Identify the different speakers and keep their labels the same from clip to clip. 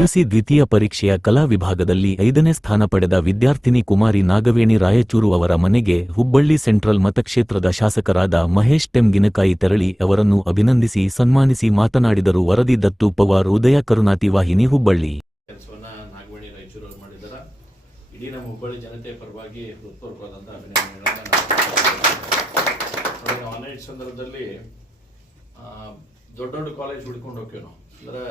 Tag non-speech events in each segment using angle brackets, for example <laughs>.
Speaker 1: PUC ದ್ವಿತೀಯ ಪರೀಕ್ಷೆಯ ಕಲಾ ವಿಭಾಗದಲ್ಲಿ ಐದನೇ ಸ್ಥಾನ ಪಡೆದ ವಿದ್ಯಾರ್ಥಿನಿ ಕುಮಾರಿ ನಾಗವೇಣಿ ರಾಯಚೂರು ಅವರ ಮನೆಗೆ ಹುಬ್ಬಳ್ಳಿ ಸೆಂಟ್ರಲ್ ಮತಕ್ಷೇತ್ರದ ಶಾಸಕರಾದ ಮಹೇಶ್ ಟೆಂಗಿನಕಾಯಿ ತೆರಳಿ ಅವರನ್ನು ಅಭಿನಂದಿಸಿ ಸನ್ಮಾನಿಸಿ ಮಾತನಾಡಿದರು. ವರದಿ ದತ್ತು ಪವಾರ್ ಉದಯ ಕರುಣಾತಿ ವಾಹಿನಿ ಹುಬ್ಬಳ್ಳಿ
Speaker 2: ದೊಡ್ಡ ದೊಡ್ಡ ಕಾಲೇಜ್ ಹುಡ್ಕೊಂಡು ಹೋಗ್ತೇವೆ ಅಂದ್ರೆ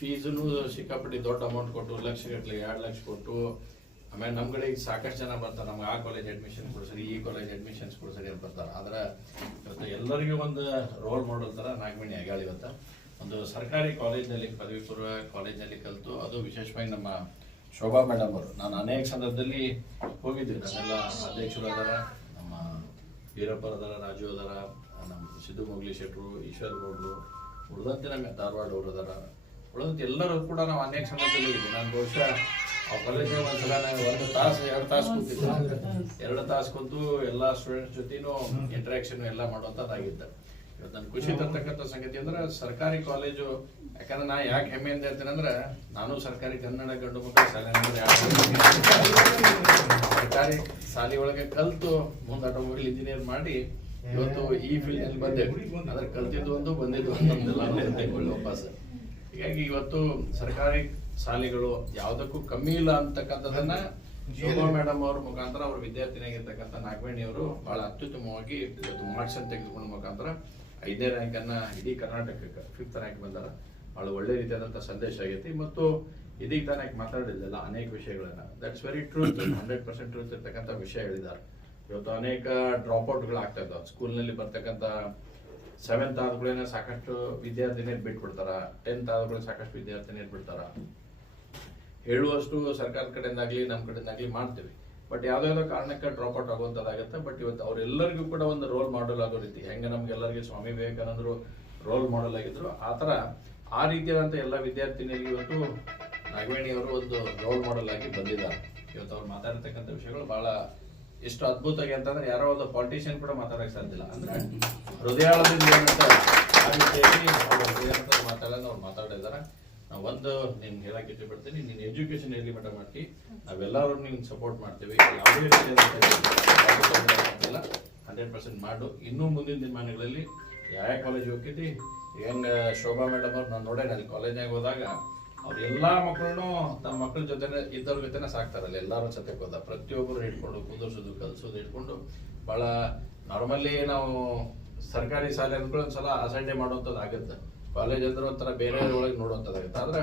Speaker 2: ಫೀಸನು ಸಿಕ್ಕಾಪಟ್ಟಿ ದೊಡ್ಡ ಅಮೌಂಟ್ ಕೊಟ್ಟು ಲಕ್ಷ ಗಟ್ಟಲೆ ಎರಡು ಲಕ್ಷ ಕೊಟ್ಟು, ಆಮೇಲೆ ನಮ್ಮ ಕಡೆ ಸಾಕಷ್ಟು ಜನ ಬರ್ತಾರೆ. ನಮ್ಗೆ ಆ ಕಾಲೇಜ್ ಅಡ್ಮಿಷನ್ ಕೊಡ್ಸರಿ ಈ ಕಾಲೇಜ್ ಅಡ್ಮಿಷನ್ಸ್ ಕೊಡ್ಸರಿ ಅಂತ ಬರ್ತಾರೆ. ಆದ್ರೆ ಇವತ್ತು ಎಲ್ಲರಿಗೂ ಒಂದು ರೋಲ್ ಮಾಡಲ್ ಥರ ನಾಗಮಣಿ ಆಗ್ಯಾಳ ಇವತ್ತು. ಒಂದು ಸರ್ಕಾರಿ ಕಾಲೇಜ್ನಲ್ಲಿ ಪದವಿ ಪೂರ್ವ ಕಾಲೇಜ್ನಲ್ಲಿ ಕಲಿತು, ಅದು ವಿಶೇಷವಾಗಿ ನಮ್ಮ ಶೋಭಾ ಮೇಡಮ್ ಅವರು. ನಾನು ಅನೇಕ ಸಂದರ್ಭದಲ್ಲಿ ಹೋಗಿದ್ದೆ. ನನ್ನೆಲ್ಲ ಅಧ್ಯಕ್ಷರು ಅದಾರ, ನಮ್ಮ ವೀರಪ್ಪರ ಅದಾರ ರಾಜು ಅದಾರ ನಮ್ಮ ಸಿದ್ದು ಮೊಗ್ಲಿ ಶೆಟ್ರು, ಈಶ್ವರ್ ಗೌಡ್ರು ಉಳಿದಂತೆ ನಮ್ಮ ಧಾರವಾಡ ಅವರು ಅದಾರ. ಉಳಿದಂತೆ ಎಲ್ಲರೂ ಕೂಡ ನಾವು ಅನೇಕ ಸಂಘದಲ್ಲಿ ನಾನು ಬಹುಶಃ ಆ ಕಾಲೇಜಿಗೆ ಒಂದ್ಸಲ ನಾನು ಒಂದು ತಾಸು, ಎರಡು ತಾಸು ಕೂತಿದ್ದೆ. ಎರಡು ತಾಸು ಕೂತು ಎಲ್ಲ ಸ್ಟೂಡೆಂಟ್ಸ್ ಜೊತೆನೂ ಇಂಟ್ರಾಕ್ಷನ್ ಎಲ್ಲ ಮಾಡುವಂಥದ್ದಾಗಿತ್ತು ಇವತ್ತು ನನ್ ಖುಷಿ ತರ್ತಕ್ಕಂಥ ಸಂಗತಿ ಅಂದ್ರೆ ಸರ್ಕಾರಿ ಕಾಲೇಜು ಯಾಕಂದ್ರೆ ನಾ ಯಾಕೆ ಹೆಮ್ಮೆ ಅಂತ ಹೇಳ್ತೀನಿ ಅಂದ್ರೆ ನಾನು ಸರ್ಕಾರಿ ಕನ್ನಡ ಗಂಡು ಮಕ್ಕಳ ಶಾಲೆ ಸರ್ಕಾರಿ ಶಾಲೆ ಒಳಗೆ ಕಲ್ತು ಮುಂದೆ ಆಟೋಮೊಬೈಲ್ ಇಂಜಿನಿಯರ್ ಮಾಡಿ ಇವತ್ತು ಈ ಫೀಲ್ಡ್ ಬಂದೆ. ಅದ್ರ ಕಲ್ತಿದ್ದು ಒಂದು, ಬಂದಿದ್ದು ಒಂದು, ನಮ್ದೆಲ್ಲ ತೆಗೆದುಕೊಳ್ಳಿ ವಾಪಸ್. ಹೀಗಾಗಿ ಇವತ್ತು ಸರ್ಕಾರಿ ಶಾಲೆಗಳು ಯಾವುದಕ್ಕೂ ಕಮ್ಮಿ ಇಲ್ಲ ಅಂತಕ್ಕಂಥದ್ದನ್ನ ಶೋಭಾ ಮೇಡಮ್ ಅವ್ರ ಮುಖಾಂತರ ಅವ್ರ ವಿದ್ಯಾರ್ಥಿನಿಯಾಗಿರ್ತಕ್ಕಂಥ ನಾಗವೇಣಿ ಅವರು ಬಹಳ ಅತ್ಯುತ್ತಮವಾಗಿ ಇವತ್ತು ಮಾರ್ಕ್ಸ್ ಅನ್ನು ತೆಗೆದುಕೊಂಡ ಮುಖಾಂತರ ಐದನೇ ರ್ಯಾಂಕ್ ಅನ್ನ ಇಡೀ ಕರ್ನಾಟಕಕ್ಕೆ ಫಿಫ್ತ್ ರ್ಯಾಂಕ್ ಬಂದಾರ. ಬಹಳ ಒಳ್ಳೆ ರೀತಿಯಾದಂಥ ಸಂದೇಶ ಆಗೈತಿ. ಮತ್ತು ಇದೀಗ ತಾನೇ ಮಾತಾಡಿದ್ದಲ್ಲ ಅನೇಕ ವಿಷಯಗಳನ್ನ. That's very truth hundred percent truth ಇರ್ತಕ್ಕಂಥ ವಿಷಯ ಹೇಳಿದ್ದಾರೆ. ಇವತ್ತು ಅನೇಕ ಡ್ರಾಪ್ ಔಟ್ಗಳು ಆಗ್ತಾ ಇದ್ದಾವೆ ಸ್ಕೂಲ್ನಲ್ಲಿ ಬರ್ತಕ್ಕಂಥ ಸೆವೆಂತ್ ಆದ್ಗಳೇನೆ ಸಾಕಷ್ಟು ವಿದ್ಯಾರ್ಥಿನಿಯರು ಬಿಟ್ಬಿಡ್ತಾರ ಟೆಂತ್ ಆದ್ಗಳು ಸಾಕಷ್ಟು ವಿದ್ಯಾರ್ಥಿನಿಯರು ಬಿಡ್ತಾರ. ಹೇಳುವಷ್ಟು ಸರ್ಕಾರದ ಕಡೆಯಿಂದಾಗ್ಲಿ ನಮ್ಮ ಕಡೆಯಿಂದಾಗ್ಲಿ ಮಾಡ್ತೀವಿ. ಬಟ್ ಯಾವ್ದೋ ಕಾರಣಕ್ಕೆ ಡ್ರಾಪ್ ಔಟ್ ಆಗುವಂಥದ್ದಾಗತ್ತೆ ಬಟ್ ಇವತ್ತು ಅವರೆಲ್ಲರಿಗೂ ಕೂಡ ಒಂದು ರೋಲ್ ಮಾಡೆಲ್ ಆಗೋ ರೀತಿ, ಹೆಂಗೆ ನಮ್ಗೆಲ್ಲರಿಗೆ ಸ್ವಾಮಿ ವಿವೇಕಾನಂದರು ರೋಲ್ ಮಾಡೆಲ್ ಆಗಿದ್ರು, ಆ ಥರ ಆ ರೀತಿಯಾದಂಥ ಎಲ್ಲ ವಿದ್ಯಾರ್ಥಿನಿಯರಿಗೆ ಇವತ್ತು ನಾಗವೇಣಿಯವರು ಒಂದು ರೋಲ್ ಮಾಡಲ್ ಆಗಿ ಬಂದಿದ್ದಾರೆ. ಇವತ್ತು ಅವ್ರು ಮಾತಾಡ್ತಕ್ಕಂಥ ವಿಷಯಗಳು ಬಹಳ ಎಷ್ಟು ಅದ್ಭುತವಾಗಿ ಅಂತಂದ್ರೆ ಯಾರೋ ಒಂದು ಪಾಲಿಟಿಷಿಯನ್ ಕೂಡ ಮಾತಾಡಕ್ ಸಾಧ್ಯ ಇಲ್ಲ. ಅಂದ್ರೆ ಹೃದಯಾಳದಿಂದ ಏನಂತ ಆ ಅವ್ರ ಮಾತಾಡೋದು ಅವ್ರು ಮಾತಾಡಿದಾರೆ ನಾವು ಒಂದು ನಿನ್ಗೆ ಹೇಳಕ್ ಇಷ್ಟಪಡ್ತೀನಿ, ನೀನು ಎಜುಕೇಶನ್ ಎಲ್ಲಿ ಮಟ್ಟ ಮಾಡ್ತಿ? ನಾವೆಲ್ಲರೂ ನಿನ್ಗೆ ಸಪೋರ್ಟ್ ಮಾಡ್ತೀವಿ. ಯಾವುದೇ ಹಂಡ್ರೆಡ್ ಪರ್ಸೆಂಟ್ ಮಾಡು. ಇನ್ನೂ ಮುಂದಿನ ದಿನಮಾನಗಳಲ್ಲಿ, ಯಾವ ಕಾಲೇಜ್ ಹೋಗ್ತೈತಿ ಹೆಂಗ ಶೋಭಾ ಮೇಡಮ್ ಅವ್ರು, ನಾನು ನೋಡೇನೆ, ಅಲ್ಲಿ ಕಾಲೇಜ್ನಾಗ ಹೋದಾಗ ಅವ್ರ ಮಕ್ಕಳು ಮಕ್ಕಳನ್ನು ತಮ್ಮ ಮಕ್ಕಳ ಜೊತೆ ಇದ್ದವ್ರ ಜೊತೆನೆ ಸಾಕ್ತಾರಲ್ಲ ಎಲ್ಲಾರು ಜೊತೆ ಹೋದ. ಪ್ರತಿಯೊಬ್ಬರು ಇಟ್ಕೊಂಡು ಕುಂದರ್ಸೋದು, ಕಲ್ಸೋದು ಇಟ್ಕೊಂಡು ಬಹಳ ನಾರ್ಮಲಿ ನಾವು ಸರ್ಕಾರಿ ಶಾಲೆ ಅಂದ್ಕೊಂಡು ಒಂದ್ಸಲ ಅಸಡ್ಡೆ ಮಾಡುವಂಥದ್ದು ಆಗುತ್ತೆ. ಕಾಲೇಜ್ ಅಂದ್ರೆ ಒಂಥರ ಬೇರೆ ಒಳಗೆ ನೋಡುವಂಥದ್ದಾಗುತ್ತೆ ಆದ್ರೆ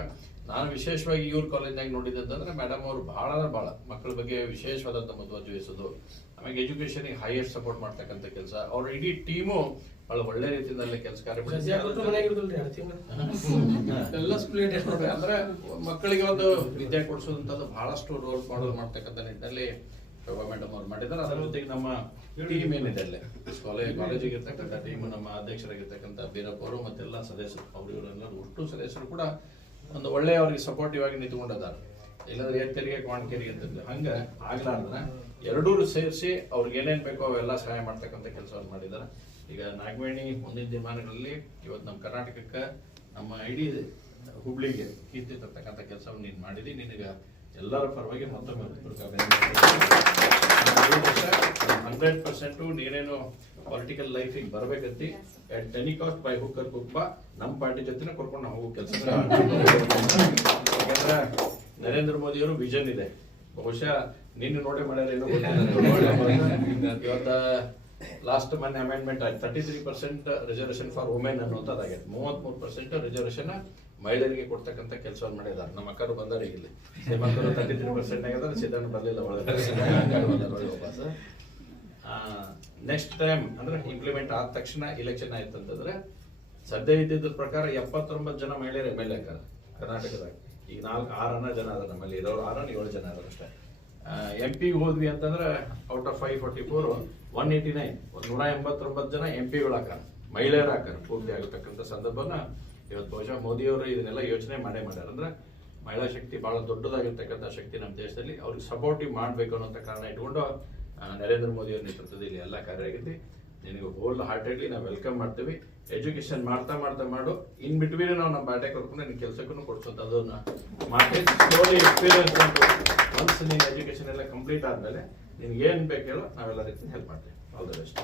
Speaker 2: ನಾನು ವಿಶೇಷವಾಗಿ ಇವ್ರ ಕಾಲೇಜ್ನಾಗ ನೋಡಿದ್ದೆ ಅಂತಂದ್ರೆ ಮೇಡಮ್ ಅವರು ಬಹಳ ಅಂದ್ರೆ ಬಹಳ ಮಕ್ಕಳ ಬಗ್ಗೆ ವಿಶೇಷವಾದಂಥ ಮಹತ್ವ ವಹಿಸೋದು ಆಮೇಲೆ ಎಜುಕೇಶನ್ಗೆ ಹೈಯೆಸ್ಟ್ ಸಪೋರ್ಟ್ ಮಾಡ್ತಕ್ಕಂಥ ಕೆಲಸ. ಅವ್ರ ಇಡೀ ಟೀಮು ಬಹಳ ಒಳ್ಳೆ ರೀತಿಯಲ್ಲಿ ಕೆಲಸ ಕಾರ್ಯ. ಅಂದ್ರೆ ಮಕ್ಕಳಿಗೆ ಒಂದು ವಿದ್ಯೆ ಕೊಡಿಸೋದಂಥದ್ದು ಬಹಳಷ್ಟು ರೋಲ್ ಮಾಡಲ್ ಮಾಡ್ತಕ್ಕಂಥ ನಿಟ್ಟಿನಲ್ಲಿ ಶೋಭಾ ಮೇಡಮ್ ಅವ್ರು ಮಾಡಿದ್ದಾರೆ. ಅದರ ಜೊತೆಗೆ ನಮ್ಮ ಟೀಮ್ ಏನಿದೆ ಅಲ್ಲೇ? ಕಾಲೇಜ್ ಕಾಲೇಜಿಗೆ ಇರ್ತಕ್ಕಂಥ ಟೀಮ್ ನಮ್ಮ ಅಧ್ಯಕ್ಷರಾಗಿರ್ತಕ್ಕಂಥ ಬೀರಪ್ಪ ಅವರು ಮತ್ತೆಲ್ಲ ಸದಸ್ಯರು ಅವರು ಇವರೆಲ್ಲರೂ ಒಟ್ಟು ಸದಸ್ಯರು ಕೂಡ ಒಂದು ಒಳ್ಳೆಯ ಅವ್ರಿಗೆ ಸಪೋರ್ಟಿವ್ ಆಗಿ ನಿಂತ್ಕೊಂಡಿದ್ದಾರೆ. ಇಲ್ಲಾಂದ್ರೆ ಏನ್ ತೆರಿಗೆ ಅಂತ ಅಂತಂದ್ರೆ ಹಂಗ ಆಗ್ಲಾರ್ದ್ರ ಎರಡೂ ಸೇರಿಸಿ ಅವ್ರಿಗೆ ಏನೇನು ಬೇಕೋ ಅವೆಲ್ಲ ಸಹಾಯ ಮಾಡ್ತಕ್ಕಂಥ ಕೆಲಸವನ್ನು ಮಾಡಿದ್ದಾರೆ. ಈಗ ನಾಗವೇಣಿ ಮುಂದಿನ ದಿನಮಾನಗಳಲ್ಲಿ ಇವತ್ತು ನಮ್ಮ ಕರ್ನಾಟಕಕ್ಕೆ ನಮ್ಮ ಇಡೀ ಹುಬ್ಳಿಗೆ ಕೀರ್ತಿ ತರ್ತಕ್ಕಂಥ ಕೆಲಸವನ್ನು ನೀನು ಮಾಡಿದಿ. ನಿನಗೆ ಎಲ್ಲರ ಪರವಾಗಿ ಮತ್ತೊಮ್ಮೆ ಹಂಡ್ರೆಡ್ ಪರ್ಸೆಂಟು ನೀನೇನು ಪೊಲಿಟಿಕಲ್ ಲೈಫಿಗೆ ಬರ್ಬೇಕಂತಿ. At any cost by hook or ಕುಕ್ಬ ನಮ್ಮ ಪಾರ್ಟಿ ಜೊತೆನೆ ಕರ್ಕೊಂಡು ನಾವು ಹೋಗೋ ಕೆಲಸ ಯಾಕಂದ್ರೆ ನರೇಂದ್ರ ಮೋದಿ ಅವರು ವಿಷನ್ ಇದೆ. ಬಹುಶಃ ನಿನ್ನ ನೋಡೇ ಮಾಡ್ಯಾರ ಏನೋ. <laughs> ಇವತ್ತ ಲಾಸ್ಟ್ ಮೊನ್ನೆ ಅಮೆಂಡ್ಮೆಂಟ್ ಆಯ್ತು. Thirty three percent reservation for women ಅನ್ನುವಂಥದ್ದಾಗೈತೆ ಮೂವತ್ಮೂರು ಪರ್ಸೆಂಟ್ ರಿಸರ್ವೇಷನ್ ಮಹಿಳೆಯರಿಗೆ ಕೊಡ್ತಕ್ಕಂಥ ಕೆಲಸವನ್ನು ಮಾಡಿದ್ದಾರೆ ನಮ್ಮ ಅಕ್ಕರು ಬಂದಾರ ಈಗ ಇಲ್ಲಿ. ನಿಮ್ಮ ಅಕ್ಕರು ತರ್ಟಿ ತ್ರೀ ಪರ್ಸೆಂಟ್ ಆಗಿದ್ರೆ ಸಿದ್ಧಾಂತ ಬರಲಿಲ್ಲ ಒಳಗೆ. <laughs> ವಾಪಸ್ ನೆಕ್ಸ್ಟ್ ಟೈಮ್ ಅಂದ್ರೆ ಇಂಪ್ಲಿಮೆಂಟ್ ಆದ ತಕ್ಷಣ ಇಲೆಕ್ಷನ್ ಆಯ್ತು ಅಂತಂದ್ರೆ, ಸದ್ಯ ಇದ್ದಿದ್ದ ಪ್ರಕಾರ ಎಪ್ಪತ್ತೊಂಬತ್ತು ಜನ ಮಹಿಳೆಯರು ಎಂ ಎಲ್ ಎ ಕರ್ನಾಟಕದಾಗ. ಈಗ ನಾಲ್ಕು ಆರನ ಜನ ಅದ ನಮ್ಮಲ್ಲಿ. ಇರೋರು ಆರನ ಏಳು ಜನ ಅದಾರ ಅಷ್ಟೇ. ಎಂ ಪಿ ಹೋದ್ವಿ ಅಂತಂದ್ರೆ out of five forty four one eighty nine ಒಂದು ನೂರ ಎಂಬತ್ತೊಂಬತ್ತು ಜನ ಎಂ ಪಿಗಳು ಹಾಕಾರ ಮಹಿಳೆಯರು ಹಾಕಾರ ಪೂರ್ತಿ ಆಗತಕ್ಕಂಥ ಸಂದರ್ಭನ ಇವತ್ತು ಬಹುಶಃ ಮೋದಿಯವರು ಇದನ್ನೆಲ್ಲ ಯೋಚನೆ ಮಾಡೇ ಮಾಡ್ಯಾರ. ಅಂದ್ರೆ ಮಹಿಳಾ ಶಕ್ತಿ ಬಹಳ ದೊಡ್ಡದಾಗಿರ್ತಕ್ಕಂಥ ಶಕ್ತಿ ನಮ್ಮ ದೇಶದಲ್ಲಿ. ಅವ್ರಿಗೆ ಸಪೋರ್ಟಿವ್ ಮಾಡಬೇಕು ಅನ್ನೋಂಥ ಕಾರಣ ಇಟ್ಕೊಂಡು ನರೇಂದ್ರ ಮೋದಿ ಅವರ ನೇತೃತ್ವದಲ್ಲಿ ಎಲ್ಲ ಕಾರ್ಯ ಆಗೈತಿ ನಿನಗೆ ಹೋಲ್ ಹಾರ್ಟೆಡ್ಲಿ ನಾವು ವೆಲ್ಕಮ್ ಮಾಡ್ತೀವಿ. ಎಜುಕೇಶನ್ ಮಾಡ್ತಾ ಮಾಡ್ತಾ ಮಾಡು. ಇನ್ ಬಿಟ್ವೀನ್ ನಾವು ನಮ್ಮ ಬಾಟೆ ಕರ್ಕೊಂಡು ನಿನ್ ಕೆಲಸಕ್ಕೂ ಕೊಡ್ಸೋದು, ಅದನ್ನ ಸ್ಲೋಲಿ ಎಕ್ಸ್ಪೀರಿಯನ್ಸ್ ಉಂಟು. ಒನ್ಸ್ ನಿನ್ನ ಎಜುಕೇಶನ್ ಎಲ್ಲ ಕಂಪ್ಲೀಟ್ ಆದಮೇಲೆ ನಿನ್ಗೆ ಏನು ಬೇಕು ಹೇಳೋ, ನಾವೆಲ್ಲ ರೀತಿ ಹೆಲ್ಪ್ ಮಾಡ್ತೀವಿ. All the best